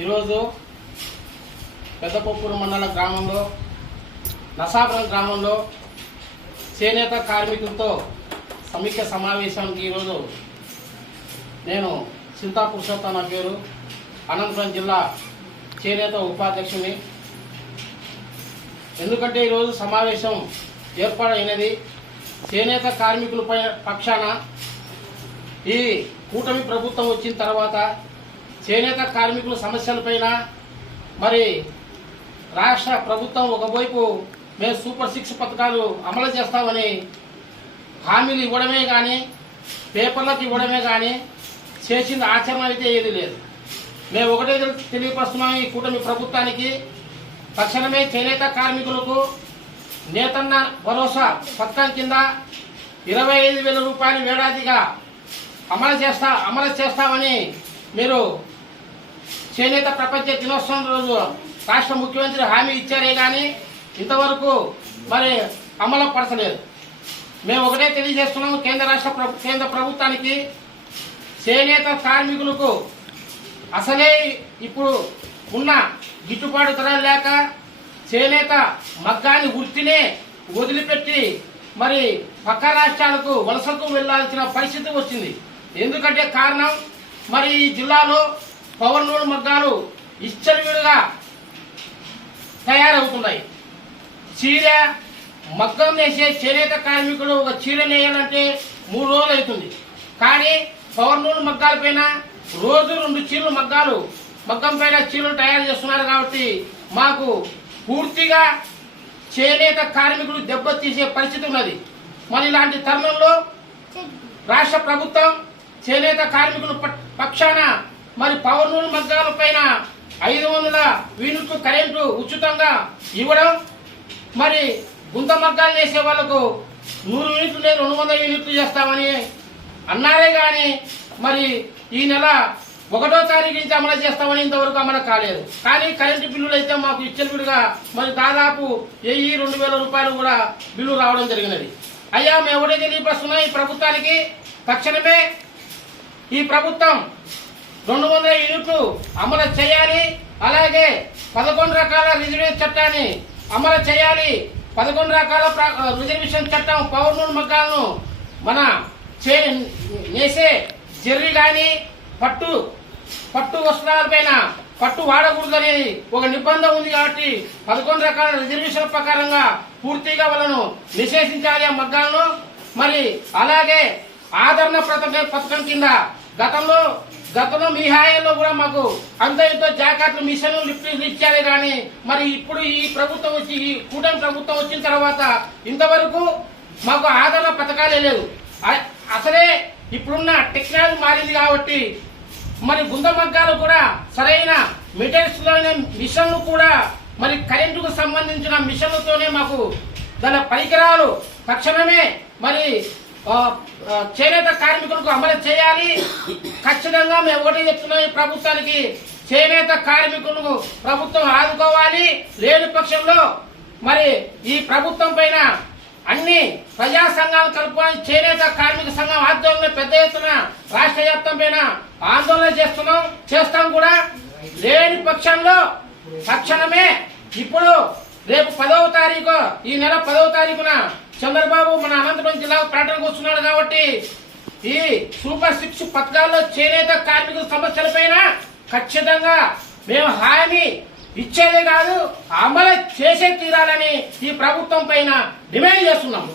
ఈరోజు పెద్దపప్పూరు మండల గ్రామంలో నసాపురం గ్రామంలో చేనేత కార్మికులతో సమీక్ష సమావేశానికి ఈరోజు నేను చింతా పురుషోత్తం నా పేరు. అనంతపురం జిల్లా చేనేత ఉపాధ్యక్షుని. ఎందుకంటే ఈరోజు సమావేశం ఏర్పాటైనది. చేనేత కార్మికుల పక్షాన ఈ కూటమి ప్రభుత్వం వచ్చిన తర్వాత చేనేత కార్మికుల సమస్యలపైన మరి రాష్ట్ర ప్రభుత్వం ఒకవైపు మేము సూపర్ సిక్స్ పథకాలు అమలు చేస్తామని హామీలు ఇవ్వడమే కానీ పేపర్లకు ఇవ్వడమే కానీ చేసిన ఆచరణ అయితే ఏది లేదు. మేము ఒకటే తెలియపరుస్తున్నాం ఈ కూటమి ప్రభుత్వానికి. తక్షణమే చేనేత కార్మికులకు నేతన్న భరోసా పథకం కింద ఇరవై ఐదు వేల రూపాయలు వేడాదిగా అమలు చేస్తా అమలు చేస్తామని మీరు చేనేత ప్రపంచ దినోత్సవం రోజు రాష్ట్ర ముఖ్యమంత్రి హామీ ఇచ్చారే కానీ ఇంతవరకు మరి అమలు పరచలేదు. మేము ఒకటే తెలియజేస్తున్నాము కేంద్ర రాష్ట్ర కేంద్ర ప్రభుత్వానికి చేనేత కార్మికులకు అసలే ఇప్పుడు ఉన్న గిట్టుబాటు ధర లేక చేనేత మగ్గాన్ని వృత్తినే వదిలిపెట్టి మరి పక్క రాష్ట్రాలకు వలసకు వెళ్ళాల్సిన పరిస్థితి వచ్చింది. ఎందుకంటే కారణం మరి ఈ జిల్లాలో పవర్నూలు మగ్గాలు ఇచ్చలవిడిగా తయారవుతున్నాయి. చీర మగ్గం వేసే చేనేత కార్మికుడు ఒక చీర నేయాలంటే మూడు రోజులు అవుతుంది. కానీ పవర్నూలు మగ్గాల పైన రోజు రెండు చీరలు మగ్గాలు మగ్గం పైన చీరలు తయారు చేస్తున్నారు కాబట్టి మాకు పూర్తిగా చేనేత కార్మికులు దెబ్బతీసే పరిస్థితి ఉన్నది. మరి ఇలాంటి తరుణంలో రాష్ట్ర ప్రభుత్వం చేనేత కార్మికులు ప- పక్షాన మరి పౌర్ణుల మగ్గాల పైన ఐదు వందల యూనిట్లు కరెంటు ఉచితంగా ఇవ్వడం మరి గుంత మగ్గాలు చేసే వాళ్ళకు నూరు యూనిట్లు లేదు రెండు వందల యూనిట్లు చేస్తామని అన్నారే కానీ మరి ఈ నెల ఒకటో తారీఖు నుంచి అమలు చేస్తామని ఇంతవరకు అమలు కాలేదు. కానీ కరెంటు బిల్లులు అయితే మాకు ఇచ్చలవిడిగా మరి దాదాపు వెయ్యి రెండు వేల రూపాయలు కూడా బిల్లు రావడం జరిగినది. అయ్యా మేము ఒకటే తెలియపరుస్తున్నాం ఈ ప్రభుత్వానికి తక్షణమే ఈ ప్రభుత్వం వందల అమలు చేయాలి. అలాగే పదకొండు రకాల రిజర్వేషన్ చట్టాన్ని అమలు చేయాలి. పదకొండు రకాల రిజర్వేషన్ చట్టం పౌర్ణుల మగ్గాలను మన చే నేసే కానీ పట్టు పట్టు వస్త్రాలపైన పట్టు వాడకూడదని ఒక నిబంధన ఉంది కాబట్టి పదకొండు రకాల రిజర్వేషన్ ప్రకారంగా పూర్తిగా వాళ్ళను నిషేధించాలి ఆ మగ్గాలను. మరి అలాగే ఆదరణ పథకం పథకం కింద గతంలో గతంలో మీ హాయంలో కూడా మాకు అంత ఇంత జాకెట్లు మిషన్లు లిఫ్ట్లు ఇచ్చారే కానీ మరి ఇప్పుడు ఈ ప్రభుత్వం వచ్చి ఈ కూటమి ప్రభుత్వం వచ్చిన తర్వాత ఇంతవరకు మాకు ఆదరణ పథకాలే లేవు అసలే ఇప్పుడున్న టెక్నాలజీ మారింది కాబట్టి మరి గుందమగ్గాలు కూడా సరైన మెటీరియల్స్లోనే మిషన్లు కూడా మరి కరెంటుకు సంబంధించిన మిషన్లతోనే మాకు దాని పరికరాలు తక్షణమే మరి చేనేత కార్మికులకు అమలు చేయాలి. ఖచ్చితంగా మేము ఒకటి చెప్తున్నాం ఈ ప్రభుత్వానికి. చేనేత కార్మికులను ప్రభుత్వం ఆదుకోవాలి. లేని పక్షంలో మరి ఈ ప్రభుత్వం పైన అన్ని ప్రజా సంఘాలు కలుపుకొని చేనేత కార్మిక సంఘం ఆధ్వర్యంలో పెద్ద ఎత్తున రాష్ట్ర వ్యాప్తం పైన ఆందోళన చేస్తున్నాం చేస్తాం కూడా. లేని పక్షంలో తక్షణమే ఇప్పుడు రేపు పదవ తారీఖు ఈ నెల పదవ తారీఖున చంద్రబాబు మన అనంతపురం జిల్లా పర్యటనకు వస్తున్నాడు కాబట్టి ఈ సూపర్ సిక్స్ పథకాల్లో చేనేత కార్మికుల సమస్యలపైన ఖచ్చితంగా మేము హామీ ఇచ్చేదే కాదు అమలు చేసే తీరాలని ఈ ప్రభుత్వం పైన డిమాండ్ చేస్తున్నాం.